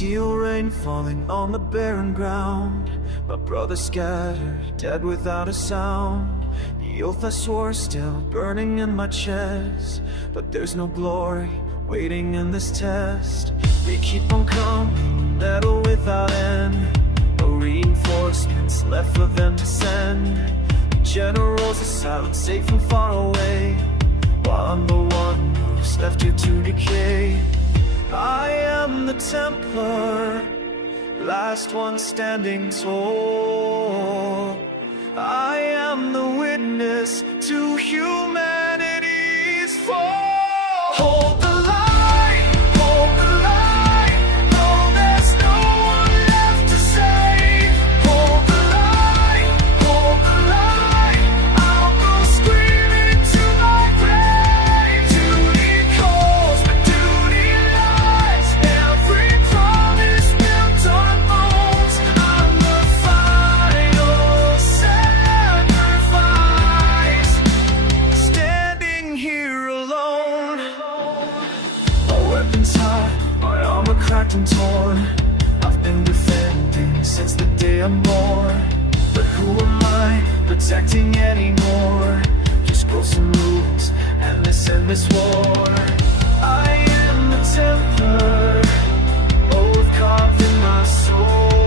Steel rain falling on the barren ground. My brother scattered, dead without a sound. The oath I swore still burning in my chest, but there's no glory waiting in this test. They keep on coming, battle without end. No reinforcements left for them to send. Generals are silent, safe and far away, while I'm the one who's left here to decay. I am the Templar, last one standing tall. I am the witness to humanity's fall. Hold the line, hold the line. No, there's no one left to save. Hold the line, hold the line. I'll go screaming to my grave. Duty calls, but duty lies. Every promise built on bones. I'm the final sacrifice, standing here alone. My weapons hot, my armor cracked and torn. I've been defending since the day I'm born. But who am I protecting anymore? Just broken rules and this endless war. I am the Templar, oath carved in my soul.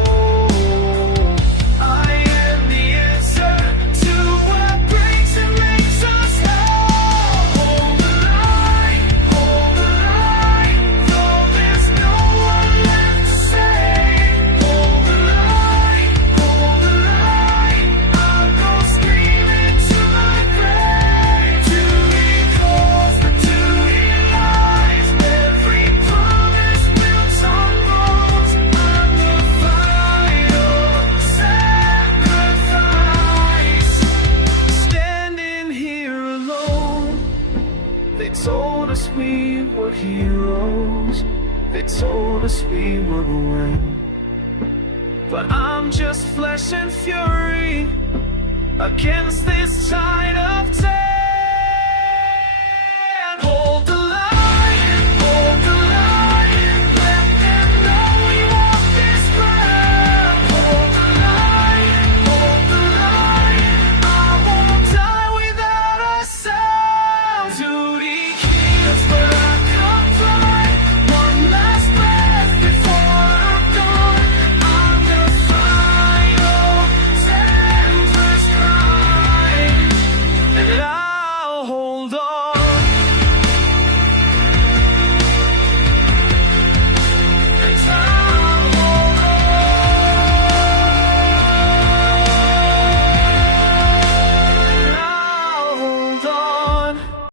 I am the answer to what breaks and makes us whole. Hold the line, hold the line. Though there's no one left to save. Hold the line, hold the line. I'll go screaming to my grave. Duty calls, but duty lies. Every promise built on bones. I'm the final sacrifice, standing here alone. They told us we were heroes. They told us we would win. But I'm just flesh and fury against this tide of terror.